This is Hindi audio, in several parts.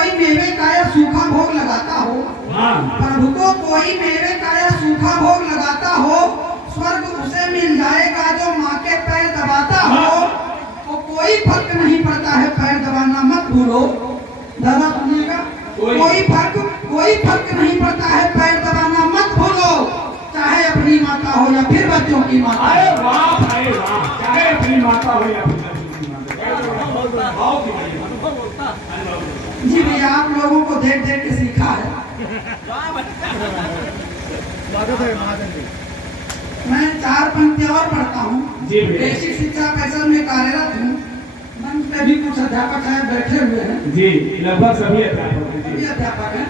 कोई मेवे का या सूखा भोग लगाता हो, प्रभु को कोई मेवे का या सूखा भोग लगाता हो, स्वर्ग उसे मिल जाएगा जो माँ के पैर दबाता हो। तो कोई फर्क नहीं पड़ता है पैर दबाना मत भूलो। दादा सुनिएगा, कोई फर्क नहीं पड़ता है पैर दबाना मत भूलो, चाहे अपनी माता हो या फिर बच्चों की माता। अरे वाह भाई वाह, चाहे अपनी माता हो या फिर बच्चों की माता। जी भैया, आप लोगों को देख देख के सीखा है। मैं 4 पंक्तियां और पढ़ता हूँ। बेसिक शिक्षा परिषद में कार्यरत हूँ। मंच पे भी कुछ अध्यापक साहब बैठे हुए हैं। जी, लगभग सभी अध्यापक हैं।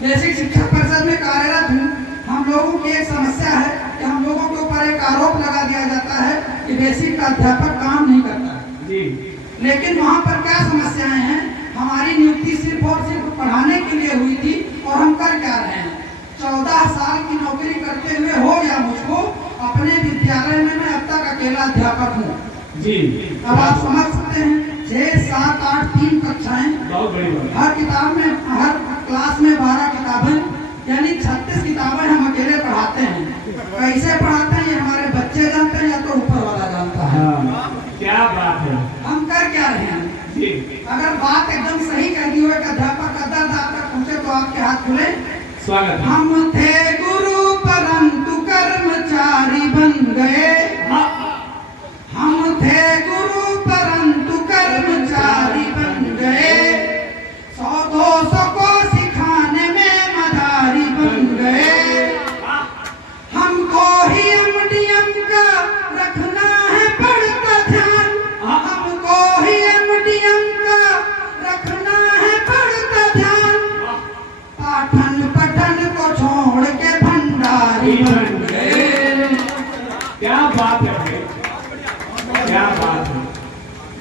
बेसिक शिक्षा परिषद में कार्यरत हूँ। हम लोगों की एक समस्या है कि हम लोगों के ऊपर एक आरोप लगा दिया जाता है कि बेसिक का अध्यापक काम नहीं करता है। जी। लेकिन वहाँ पर क्या समस्याएं हैं? हमारी नियुक्ति सिर्फ और सिर्फ पढ़ाने के लिए हुई थी और हम कर क्या रहे हैं? 14 साल की नौकरी करते हुए हो गया मुझको। अपने विद्यालय में मैं अब तक अकेला अध्यापक हूँ। जी। अब आप समझ सकते हैं, 6, 7, 8 3 कक्षाएं, बहुत बड़ी बात। हर किताब में, हर क्लास में 12 किताबें, यानी 36 किताबें हम अकेले पढ़ाते हैं। कैसे पढ़ाते हैं ये हमारे बच्चे जानते हैं या तो ऊपर वाला जानता है। क्या बात है। हम कर क्या रहे हैं? अगर बात एकदम सही कह दी हो एक अध्यापक का दर्द आप तक पहुंचे तो आपके हाथ खुले। स्वागत। हम थे गुरु परंतु कर्मचारी बन गए। हम थे गुरु परंतु कर्मचारी बन गए। 100-200 को सिखाने में मदारी बन गए। हमको ही एमडीएम का रखना है बढ़ता ध्यान। हमको ही एमडीएम का रखना है बढ़ता ध्यान। पाठन पठन को छोड़ के भंडारी बन गए। क्या बात है, क्या बात है।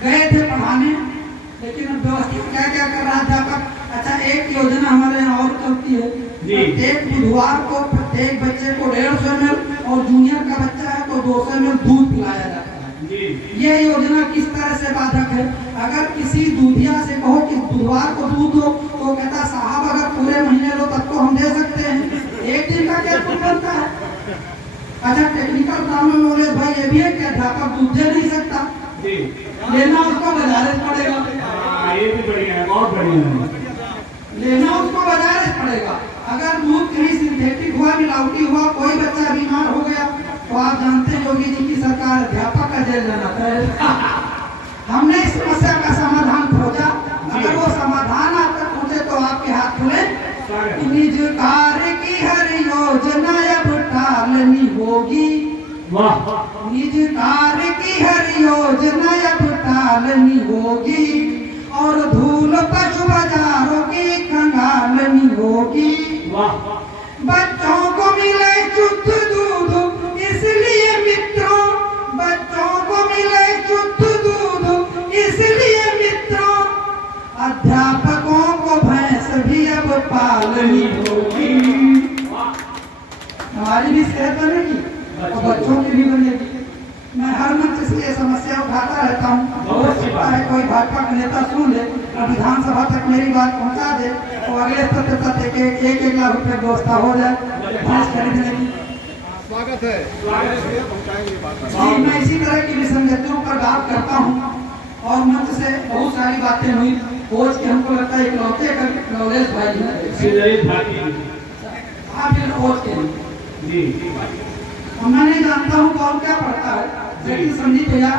गए थे पढ़ाने, लेकिन अब व्यवस्था क्या क्या कर रहा अध्यापक। अच्छा, एक योजना हमारे यहाँ और चलती है। प्रत्येक बुधवार को प्रत्येक बच्चे को 150 ml और जूनियर का बच्चा है तो 200 ml दूध पिलाया जाता है। ये योजना किस तरह से बाधक है? अगर किसी दूधिया से कहो कि बुधवार को दूध दो तो कहता साहब अगर पूरे महीने लो तब तो हम दे सकते हैं, एक दिन का क्या तुम बनता है? अच्छा, टेक्निकल काम में बोले भाई ये भी है कि अध्यापक दूध दे नहीं सकता, लेना उसको बाजार पड़ेगा। ये भी बढ़िया है, बहुत बढ़िया है। लेना उसको बाजार पड़ेगा। अगर दूध कहीं सिंथेटिक हुआ, मिलावटी हुआ, कोई बच्चा बीमार हो गया तो आप जानते हैं योगी जी की सरकार अध्यापक का जेल जाना है। हमने इस समस्या का समाधान खोजा। अगर वो समाधान आप तक पहुंचे तो आपके हाथ खुले। निज कार्य की हर योजना अब टालनी होगी। निज कार्य की हर योजना अब टालनी होगी और धूल पशु बाजारों की खंगालनी होगी। बच्चों को मिले शुद्ध दूध इसलिए मित्रों, बच्चों को मिले शुद्ध दूध इसलिए मित्रों, अध्यापकों को भैंस भी अब पालनी होगी। हमारी भी सेहत बनेगी और बच्चों की भी बनेगी। मैं हर मंच से ये समस्या उठाता रहता हूँ। हो सकता है कोई भाजपा का नेता सुन ले और विधानसभा तक मेरी बात पहुँचा दे तो अगले सत्र तक 1-1 लाख रुपए की व्यवस्था हो जाए भैंस खरीदने की। स्वागत है। जी, मैं इसी तरह की विसंगतियों पर बात करता हूँ और मंच से बहुत सारी बातें हुई। खोज के हमको लगता है इकलौते कर नॉलेज भाई है। हाँ फिर खोज के मैं नहीं जानता हूँ कौन क्या पढ़ता है, लेकिन समझी भैया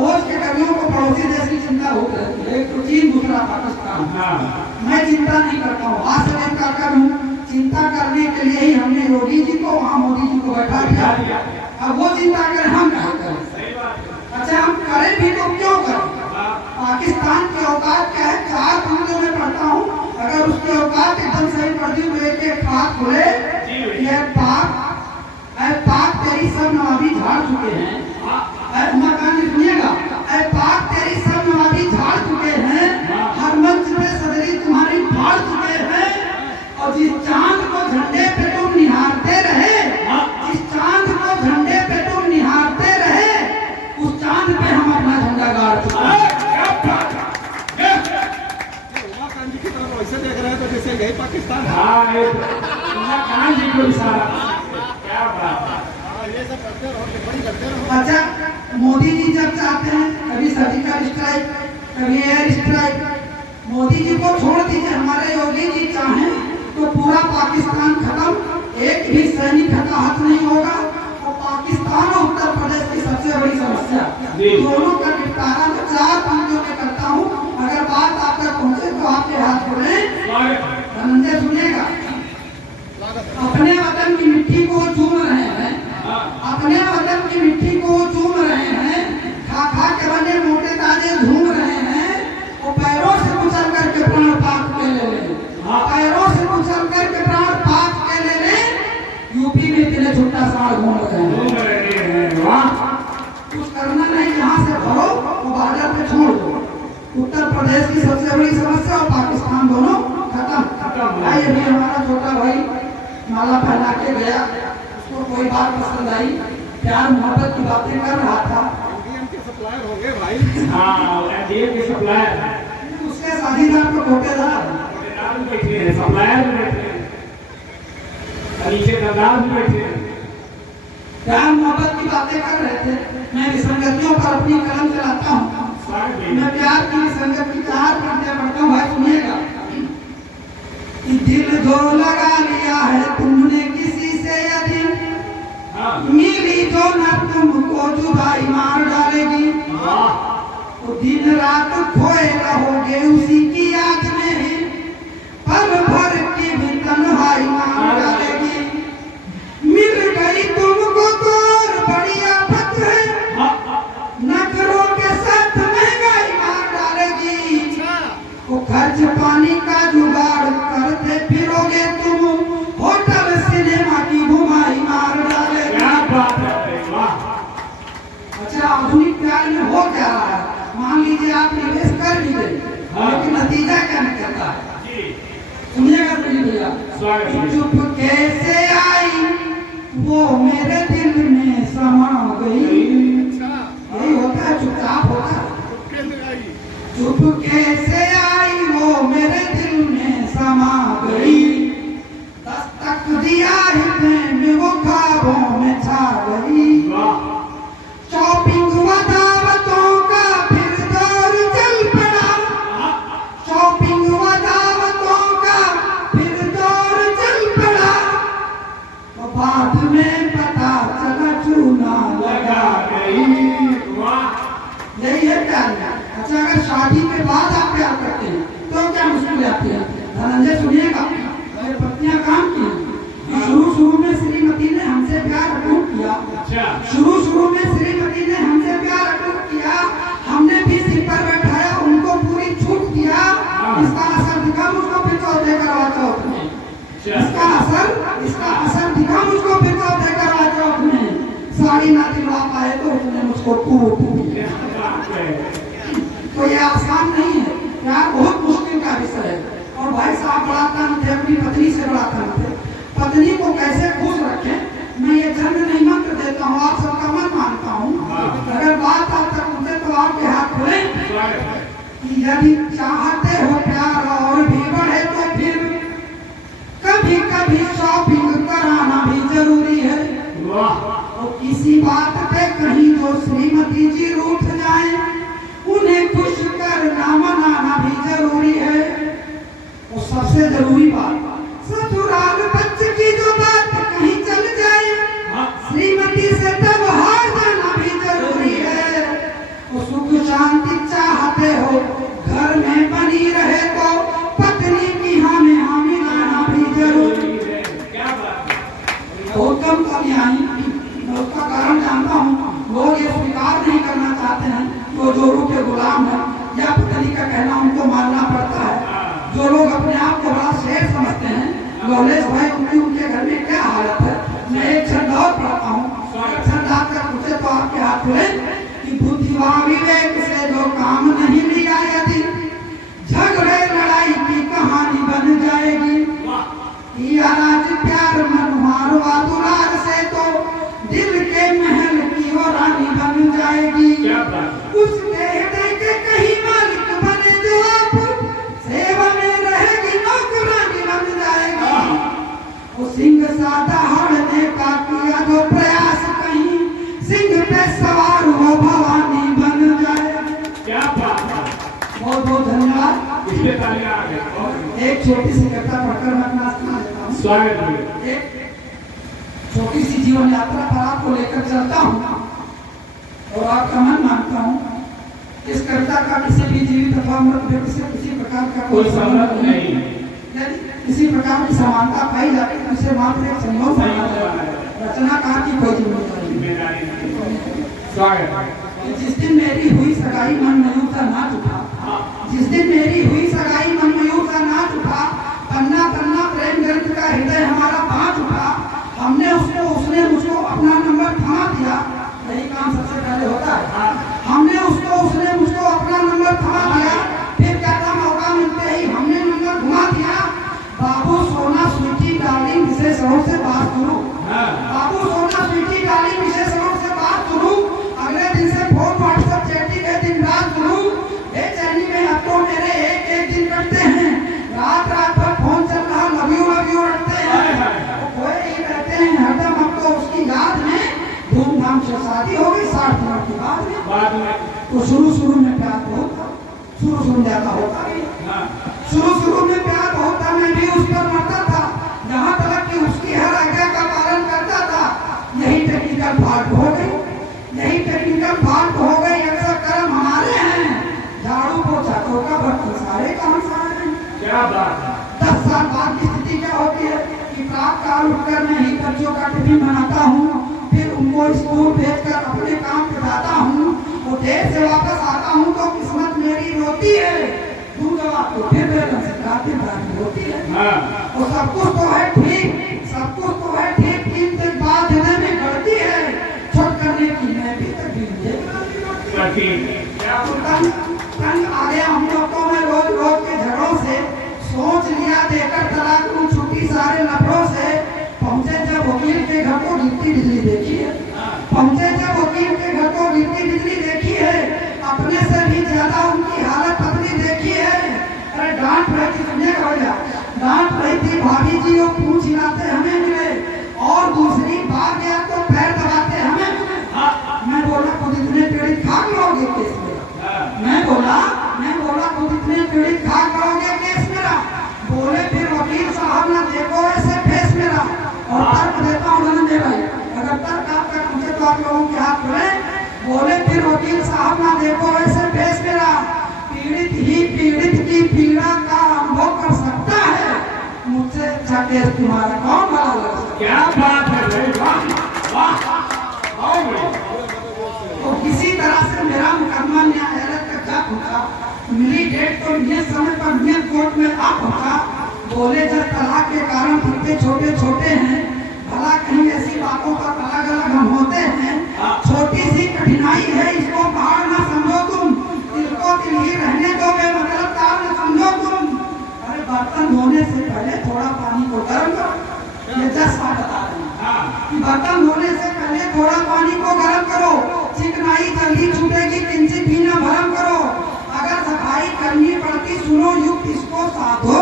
ओज के कवियों को पड़ोसी देश की चिंता हो रहती है। एक तो चीन, दूसरा पाकिस्तान। मैं चिंता नहीं करता हूँ, आज से दिन कर हूँ। चिंता करने के लिए ही हमने योगी जी को वहाँ मोदी जी को बैठा दिया। अब वो चिंता करें, हम क्या करें? अच्छा, हम करें भी तो क्यों करें? पाकिस्तान की औकात क्या है? 4 पंक्तियों में पढ़ता हूँ। अगर उसकी औकात एकदम सही पढ़ती हूँ तो एक हाथ खुले, ये पाक तेरी सब नवाबी झाड़ चुके हैं। सुनिएगा, पाक तेरी सब नवाबी झाड़ चुके हैं, हर मंच में सदरी तुम्हारी फाड़ चुके हैं। और जिस चांद को झंडे पे तुम निहारते रहे, जिस चांद को झंडे पे तुम निहारते रहे, उस चांद पे हम अपना झंडा गाड़ चुके हैं। यही पाकिस्तान है। हाँ ये इन्ना कहाँ जी को इशारा क्या बात है। ये सब करते रहो, टिप्पणी करते रहो। अच्छा, मोदी जी जब चाहते हैं कभी सर्जिकल स्ट्राइक, कभी एयर स्ट्राइक, मोदी जी को छोड़ दीजिए, हमारे योगी जी चाहें तो पूरा पाकिस्तान खत्म, एक भी सैनिक हताहत नहीं होगा। और पाकिस्तान और उत्तर प्रदेश की सबसे बड़ी समस्या दोनों का निपटारा मैं 4 पंक्तियों में करता हूँ। अगर बात आप तक पहुँचे तो आपके हाथ जोड़ें। धनंजय सुनिएगा, अपने वतन की मिट्टी को चूम रहे हैं, अपने वतन की मिट्टी को चूम रहे हैं, खा खा के बने मोटे ताजे झूम रहे हैं, और पैरों से कुचल करके प्राण पाक के ले लें, पैरों से कुचल करके प्राण पाक के ले लें। यूपी में इतने छुट्टा साल घूम रहे हैं, वाह कुछ करना नहीं, यहाँ से भरो और बॉर्डर पे छोड़ दो। उत्तर प्रदेश की सबसे बड़ी समस्या और पाकिस्तान दोनों खत्म। भाई अभी हमारा छोटा भाई माला पहना के गया, उसको कोई बात पसंद आई, प्यार मोहब्बत की बातें कर रहा था। इंडियन के सप्लायर हो गए भाई। हाँ एनडीए के सप्लायर उसके साझीदार को ठोकेदार बैठे हैं, सप्लायर भी बैठे हैं, नीचे दरदार भी बैठे हैं। प्यार मोहब्बत की बातें कर रहे थे। मैं विसंगतियों पर अपनी कलम चलाता हूँ, मैं प्यार की विसंगत की 4 पंक्तियां पढ़ता हूँ। भाई सुनिएगा, कि दिल जो लगा लिया है तुमने किसी से यदि, मिली जो न तुमको जुदाई मार डालेगी, तो दिन रात खोए रहोगे उसी की याद में ही, पल भर की भी तन्हाई मार डालेगी। मिल गई तुमको तो और बड़ी आफत है, नखरों के साथ महंगाई मार डालेगी। वो खर्च पानी का जुगाड़ करते फिरोगे तुम, होटल सिनेमा की घुमाई मार डालेगी। क्या बात है, वाह। अच्छा, आधुनिक प्यार में हो क्या रहा है? मान लीजिए आप निवेश कर भी गए, लेकिन नतीजा क्या निकलता है? सुनिएगा सुनिए भैया, चुप कैसे आई वो मेरे दिल में समा गई। यही होता है, चुपचाप होता है। चुप कैसे आई वो मेरे दिल में समा गई, दस्तक दिया हृदय में वो ख्वाबों में छा गई। शॉपिंग व दावतों का फिर दौर चल पड़ा, शॉपिंग व दावतों का फिर दौर चल पड़ा, तो बाद में पता चला चूना लगा गई। यही है प्यार। अच्छा, अगर शादी के बाद आप प्यार करते हैं तो क्या मुश्किल आती है? धनंजय सुनिएगा, मेरी पत्नियां काम की हैं। शुरू में श्रीमती ने हमसे प्यार अटूट किया, शुरू में श्रीमती ने हमसे प्यार अटूट किया, हमने भी सिर पर बैठाया, उनको पूरी छूट दिया। इसका असर दिखा मुझको फिर चौथे करवा चौथ में, इसका असर दिखा मुझको फिर चौथे करवा चौथ में। साड़ी ना दिलवा पाए तो उसने मुझको कूट दिया। तो ये आसान नहीं है, प्यार बहुत मुश्किल का विषय है। और भाई साहब बड़ा तन थे, अपनी पत्नी से बड़ा तन थे। पत्नी को कैसे खुश रखें, मैं ये जन्म नहीं मंत्र देता हूँ, आप सबका मन मानता हूँ। अगर बात आप तक पहुँचे तो आपके हाथ खुले। यदि चाहते हो प्यार और भी बढ़े तो फिर कभी कभी शॉपिंग कराना भी जरूरी है। तो किसी बात पे कहीं जो श्रीमती जी रूठ जाए, उन्हें खुश करना मनाना भी जरूरी है। और सबसे जरूरी बात, ससुराल बच्चे की जो बात कहीं चल जाए, श्रीमती से तब हार जाना भी जरूरी है। तो सुख शांति चाहते हो घर में बनी रहे तो पत्नी की हामी हामी लाना भी जरूरी है। बहुत कम कमियां, मैं उसका कारण जानता हूँ। लोग ये स्वीकार नहीं करना चाहते हैं, वो जोरू के गुलाम है, या पत्नी का कहना उनको मानना पड़ता है। जो लोग अपने आप को बड़ा शेर समझते हैं, लॉलेज भाई उनके घर में क्या हालत है। मैं एक छंद और पढ़ता हूँ, छंद आपका पूछे तो आपके हाथ में, कि बुद्धिवा विवेक से जो काम नहीं लिया, यदि झगड़े लड़ाई की कहानी बन जाएगी। राज प्यार मनोहार व दुलार से तो दिल के महल की वो रानी बन जाएगी। उस दे के कहीं मालिक बने जो बहुत बहुत धन्यवाद। इसलिए तालियां आ गई। बहुत एक छोटी सी कविता पढ़कर मैं अपना स्थान लेता हूँ। स्वागत है। एक छोटी सी जीवन यात्रा पर आपको लेकर चलता हूँ और आपका मन मानता हूँ। इस कविता का किसी भी जीवित अथवा मृत व्यक्ति से किसी प्रकार का कोई संबंध नहीं। यदि किसी प्रकार की समानता पाई जाती है उसे मात्र एक संयोग माना जाए, रचनाकार की कोई जिम्मेदारी नहीं। स्वागत है। जिस दिन मेरी हुई सगाई मन मयूर सा नाच उठा, जिस दिन मेरी हुई सगाई मन मयूर सा नाच उठा, पन्ना पन्ना प्रेम ग्रंथ का हृदय हमारा बांच उठा। हमने उसने मुझको अपना नंबर थमा दिया। यही काम सबसे पहले होता है। हमने उसने मुझको अपना नंबर थमा दिया। फिर क्या था, मौका मिलते ही हमने नंबर घुमा दिया। बाबू सोना स्वीटी डार्लिंग विशेषणों से बात करूं, बाबू सोना स्वीटी डार्लिंग विशेषणों से बात करूं। अगले दिन से फोन व्हाट्सएप चैटिंग के दिन रात करूं। बेचैनी में अब तो मेरे एक एक दिन कटते हैं। रात रात भर फोन चल रहा, लव यू रटते हैं। कोई नहीं रहते हैं हरदम। अब तो उसकी याद में धूमधाम से शादी हो गई 60 दिनों के बाद में। तो शुरू में प्यार बहुत था, शुरू में ज्यादा होता नहीं। शुरू में प्यार बहुत था, मैं भी उस पर मरता था। यहाँ तक कि उसकी हर आज्ञा का पालन करता था। यही टेक्निकल फॉल्ट हो गई, यही टेक्निकल फॉल्ट हो गई। ऐसा कर्म हमारे हैं, झाड़ू पोछा का बर्तन सारे काम सारे। क्या बात है। 10 साल बाद की स्थिति क्या होती है कि प्रातः काल उठकर मैं ही बच्चों का टिफिन बनाता हूँ, फिर उनको स्कूल भेजकर अपने काम पे जाता हूँ। वो देर से वापस आता हूँ तो किस्मत मेरी रोती है। दूध आपको फिर बेलन से काफी बात होती है। वो सब कुछ तो है ठीक, सब कुछ तो है ठीक, किंतु बात हृदय में गड़ती है। छोट करने की मैं भी तकलीफ आ गया हम लोगों में रोज के झगड़ों से। सोच लिया देकर तलाक दूं छुट्टी सारे नफरों से। पहुंचे जब वकील के घर को गिरती बिजली देखी है, पहुंचे जब वकील के घर को गिरती बिजली देखी है। अपने से भी ज्यादा उनकी हालत पतली देखी है। अरे डांट रही थी, सुनिएगा भैया, डांट रही थी भाभी जी, वो पूछ हिलाते हमें मिले और दूसरी बार गया तो पैर दबाते हमें मिले। मैं बोला खुद इतने पीड़ित खाक लोगे केस मेरा। मैं बोला खुद इतने पीड़ित खाक लोगे केस मेरा। बोले फिर वकील साहब ना देखो ऐसे फेस मेरा। और तर्क देता हूँ नंदे भाई, अगर तर्क आपका मुझे तो आप लोगों के हाथ में। बोले फिर वकील साहब ना देखो ऐसे फेस मेरा। पीड़ित ही पीड़ित की पीड़ा का अनुभव कर सकता है, मुझसे अच्छा केस तुम्हारा कौन भला लग सकता। क्या बात है भाई, वाह वाह। तो किसी तरह से मेरा मुकदमा न्यायालय तक जा पहुंचा। मिली डेट तो नियत समय पर नियत कोर्ट में आ पहुंचा। बोले जब तलाक के कारण बच्चे छोटे छोटे हैं, भला कहीं ऐसी बातों पर अलग अलग हम होते हैं। छोटी सी कठिनाई है, इसको पहाड़ ना समझो तुम, दिल को दिल ही रहने दो, बेमतलब काम न समझो तुम। अरे बर्तन धोने से पहले थोड़ा पानी को गर्म करो। ये 10 बार बता रहे हैं कि बर्तन धोने से पहले थोड़ा पानी को गर्म करो। चिकनाई जल्दी छूटेगी, किंचित भी न भरम करो। अगर सफाई करनी पड़ती सुनो युक्त इसको साधो,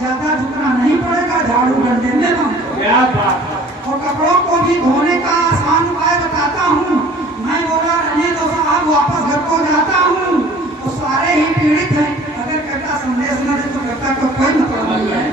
ज्यादा झुकना नहीं पड़ेगा, झाड़ू डंडे में बंद। क्या बात है। और कपड़ों को भी धोने का आसान उपाय बताता हूँ। मैं बोला रहने दो साहब, वापस घर को जाता हूँ। तो सारे ही पीड़ित हैं। अगर कहता संदेश न दे तो कहता को कोई मतलब नहीं है।